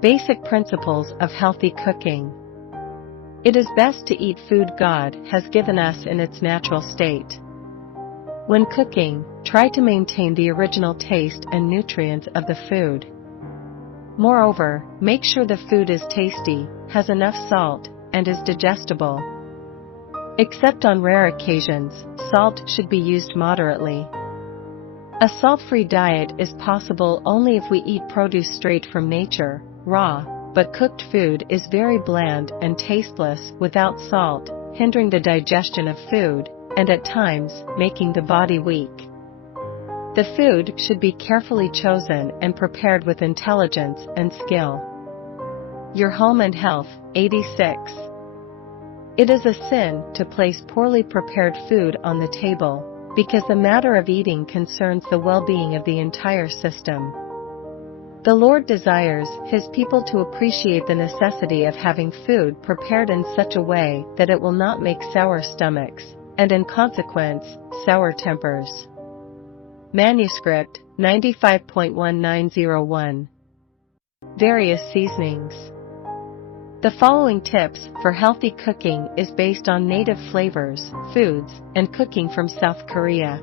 Basic principles of healthy cooking. It is best to eat food God has given us in its natural state. When cooking, try to maintain the original taste and nutrients of the food. Moreover, make sure the food is tasty, has enough salt, and is digestible. Except on rare occasions, salt should be used moderately. A salt-free diet is possible only if we eat produce straight from nature, raw, but cooked food is very bland and tasteless without salt, hindering the digestion of food, and at times, making the body weak. The food should be carefully chosen and prepared with intelligence and skill. Your home and health. 86. It is a sin to place poorly prepared food on the table, because the matter of eating concerns the well-being of the entire system. The Lord desires His people to appreciate the necessity of having food prepared in such a way that it will not make sour stomachs, and in consequence, sour tempers. Manuscript, 95.1901. Various seasonings. The following tips for healthy cooking is based on native flavors, foods, and cooking from South Korea.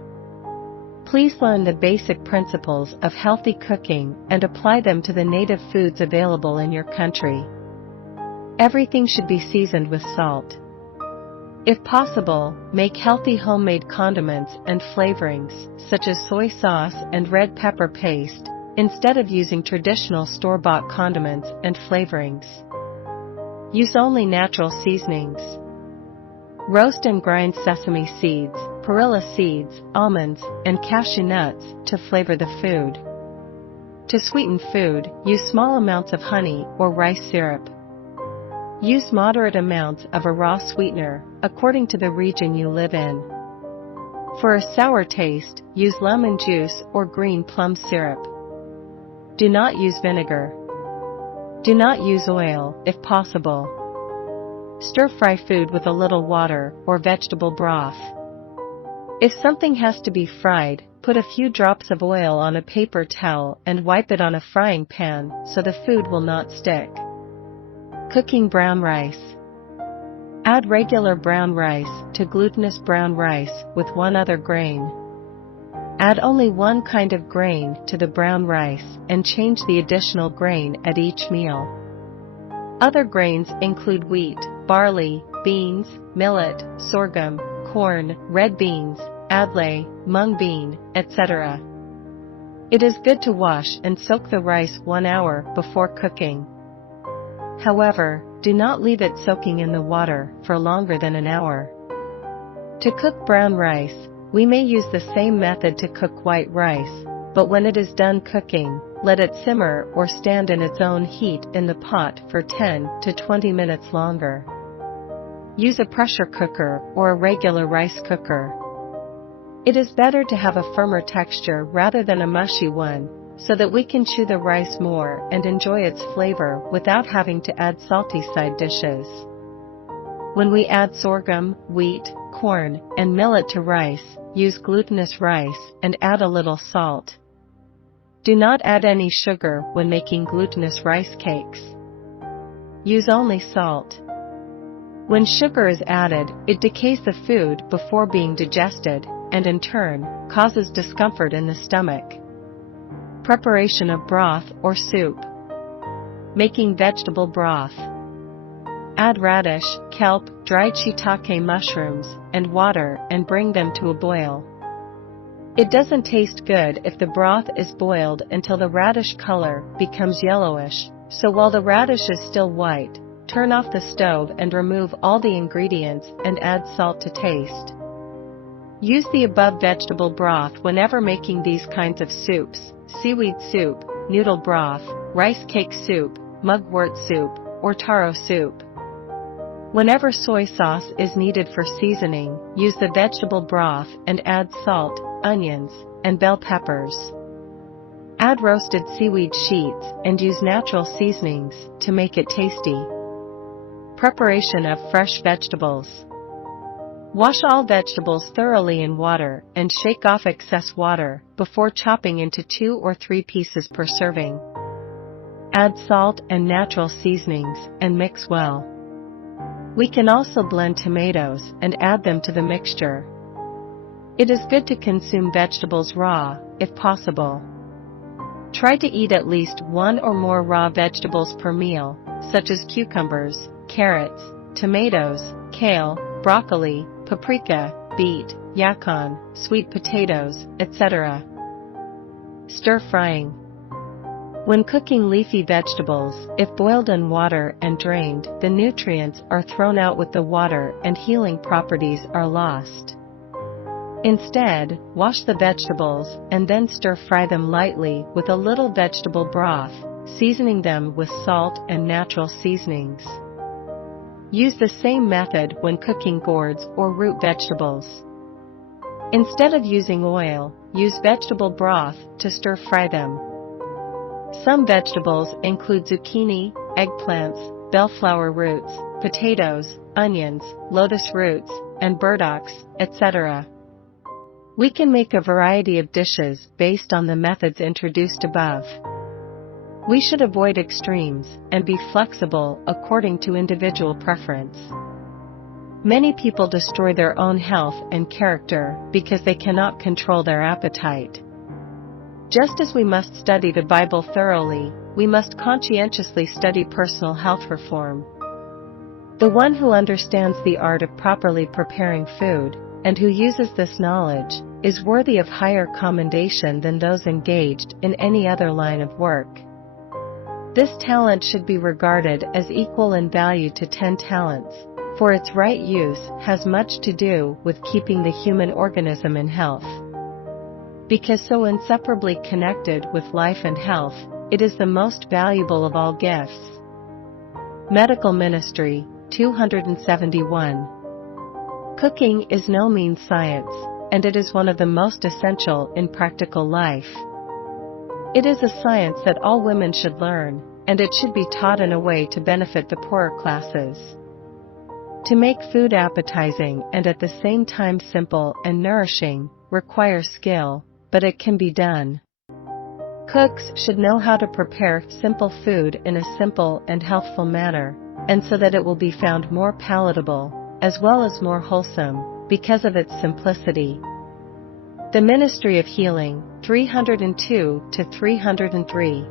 Please learn the basic principles of healthy cooking and apply them to the native foods available in your country. Everything should be seasoned with salt. If possible, make healthy homemade condiments and flavorings, such as soy sauce and red pepper paste, instead of using traditional store-bought condiments and flavorings. Use only natural seasonings. Roast and grind sesame seeds, perilla seeds, almonds, and cashew nuts to flavor the food. To sweeten food, use small amounts of honey or rice syrup. Use moderate amounts of a raw sweetener, according to the region you live in. For a sour taste, use lemon juice or green plum syrup. Do not use vinegar. Do not use oil, if possible. Stir-fry food with a little water or vegetable broth. If something has to be fried, put a few drops of oil on a paper towel and wipe it on a frying pan so the food will not stick. Cooking brown rice. Add regular brown rice to glutinous brown rice with one other grain. Add only one kind of grain to the brown rice and change the additional grain at each meal. Other grains include wheat, barley, beans, millet, sorghum, corn, red beans, adlay, mung bean, etc. It is good to wash and soak the rice 1 hour before cooking. However, do not leave it soaking in the water for longer than an hour. To cook brown rice, we may use the same method to cook white rice, but when it is done cooking, let it simmer or stand in its own heat in the pot for 10 to 20 minutes longer. Use a pressure cooker or a regular rice cooker. It is better to have a firmer texture rather than a mushy one, so that we can chew the rice more and enjoy its flavor without having to add salty side dishes. When we add sorghum, wheat, corn, and millet to rice, use glutinous rice and add a little salt. Do not add any sugar when making glutinous rice cakes. Use only salt. When sugar is added, it decays the food before being digested, and in turn, causes discomfort in the stomach. Preparation of broth or soup. Making vegetable broth. Add radish, kelp, dried shiitake mushrooms, and water and bring them to a boil. It doesn't taste good if the broth is boiled until the radish color becomes yellowish, so while the radish is still white, turn off the stove and remove all the ingredients and add salt to taste. Use the above vegetable broth whenever making these kinds of soups: seaweed soup, noodle broth, rice cake soup, mugwort soup, or taro soup. Whenever soy sauce is needed for seasoning, use the vegetable broth and add salt, onions, and bell peppers. Add roasted seaweed sheets and use natural seasonings to make it tasty. Preparation of fresh vegetables. Wash all vegetables thoroughly in water and shake off excess water before chopping into 2 or 3 pieces per serving. Add salt and natural seasonings and mix well. We can also blend tomatoes and add them to the mixture. It is good to consume vegetables raw, if possible. Try to eat at least one or more raw vegetables per meal, such as cucumbers, carrots, tomatoes, kale, broccoli, paprika, beet, yacon, sweet potatoes, etc. Stir frying. When cooking leafy vegetables, if boiled in water and drained, the nutrients are thrown out with the water and healing properties are lost. Instead, wash the vegetables and then stir-fry them lightly with a little vegetable broth, seasoning them with salt and natural seasonings. Use the same method when cooking gourds or root vegetables. Instead of using oil, use vegetable broth to stir-fry them. Some vegetables include zucchini, eggplants, bellflower roots, potatoes, onions, lotus roots, and burdocks, etc. We can make a variety of dishes based on the methods introduced above. We should avoid extremes and be flexible according to individual preference. Many people destroy their own health and character because they cannot control their appetite. Just as we must study the Bible thoroughly, we must conscientiously study personal health reform. The one who understands the art of properly preparing food, and who uses this knowledge, is worthy of higher commendation than those engaged in any other line of work. This talent should be regarded as equal in value to 10 talents, for its right use has much to do with keeping the human organism in health. Because so inseparably connected with life and health, it is the most valuable of all gifts. Medical Ministry, 271. Cooking is no mean science, and it is one of the most essential in practical life. It is a science that all women should learn, and it should be taught in a way to benefit the poorer classes. To make food appetizing and at the same time simple and nourishing requires skill, but it can be done. Cooks should know how to prepare simple food in a simple and healthful manner, and so that it will be found more palatable, as well as more wholesome, because of its simplicity. The Ministry of Healing, 302 to 303.